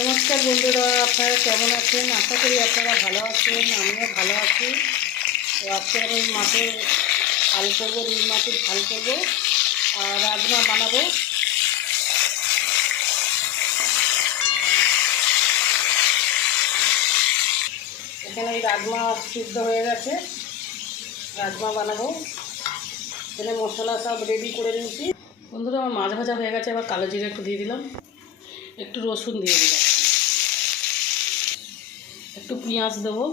নমস্কার বন্ধুরা, আপনারা কেমন আছেন? আশা করি আপনারা ভালো আছেন। আমিও ভালো আছি। তো আজকে আমি মাছের ঝাল করবো, রুই মাছের ঝাল করবো আর রাজমা বানাবো। এখানে এই রাজমা সিদ্ধ হয়ে গেছে, রাজমা বানাবো। এখানে মশলা সব রেডি করে নিয়েছি। বন্ধুরা, আমার মাছ ভাজা হয়ে গেছে। এবার কালো জিরে একটু দিয়ে দিলাম, একটু রসুন দিয়ে দিলাম, একটু পেঁয়াজ দেবো,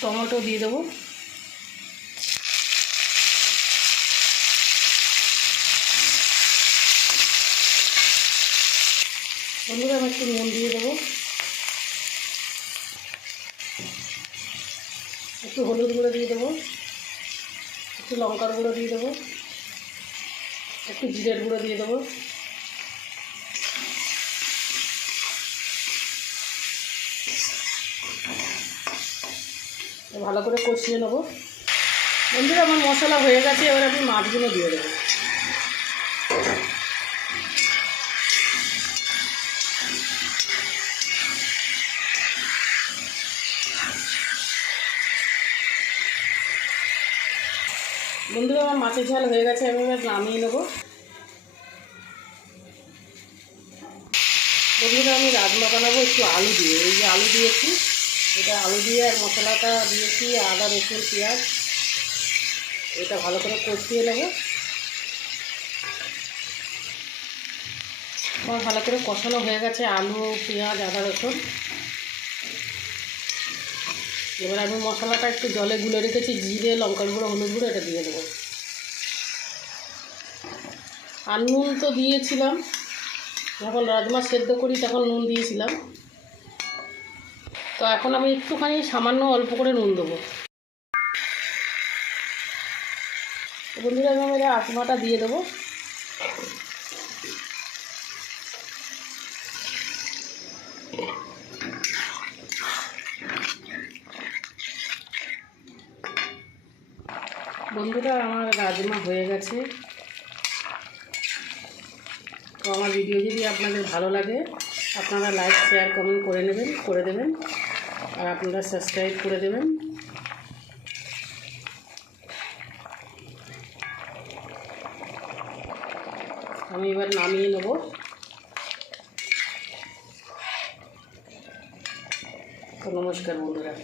টমেটো দিয়ে দেবো, বন্ধুরা আমি একটু নুন দিয়ে দেবো, একটু হলুদ গুঁড়ো দিয়ে দেবো, একটু লঙ্কার গুঁড়ো দিয়ে দেবো, একটু জিরের গুঁড়ো দিয়ে দেবো, ভালো করে কষিয়ে নেবো। বন্ধুরা আমার মশলা হয়ে গেছে, এবার আমি মাছগুলো দিয়ে দেবো। বন্ধুরা আমার মাছের ঝাল হয়ে গেছে, আমি এবার নামিয়ে নেবো। বন্ধুরা আমি রাজমা বানাবো একটু আলু দিয়ে। এই যে আলু দিয়েছি, এটা আলু দিয়ে আর মশলাটা দিয়েছি আদা রসুন পেঁয়াজ, এটা ভালো করে কষিয়ে নেবো। আমার ভালো করে কষানো হয়ে গেছে আলু পেঁয়াজ আদা রসুন। এবার আমি মশলাটা একটু জলে গুলে রেখেছি, জিরে লঙ্কার গুঁড়ো হলুদ গুঁড়ো এটা দিয়ে দেবো। আর নুন তো দিয়েছিলাম, যখন রাজমা সেদ্ধ করি তখন নুন দিয়েছিলাম। তো এখন আমি একটুখানি সামান্য অল্প করে নুন দেবো। বন্ধুরা আমি রাজমাটা দিয়ে দেবো। বন্ধুরা আমার রাজমা হয়ে গেছে। তো আমার ভিডিও যদি আপনাদের ভালো লাগে আপনারা লাইক শেয়ার কমেন্ট করে দেবেন আর আপনারা সাবস্ক্রাইব করে দেবেন। আমি এবার নামিয়ে নেব। তো নমস্কার বন্ধুরা।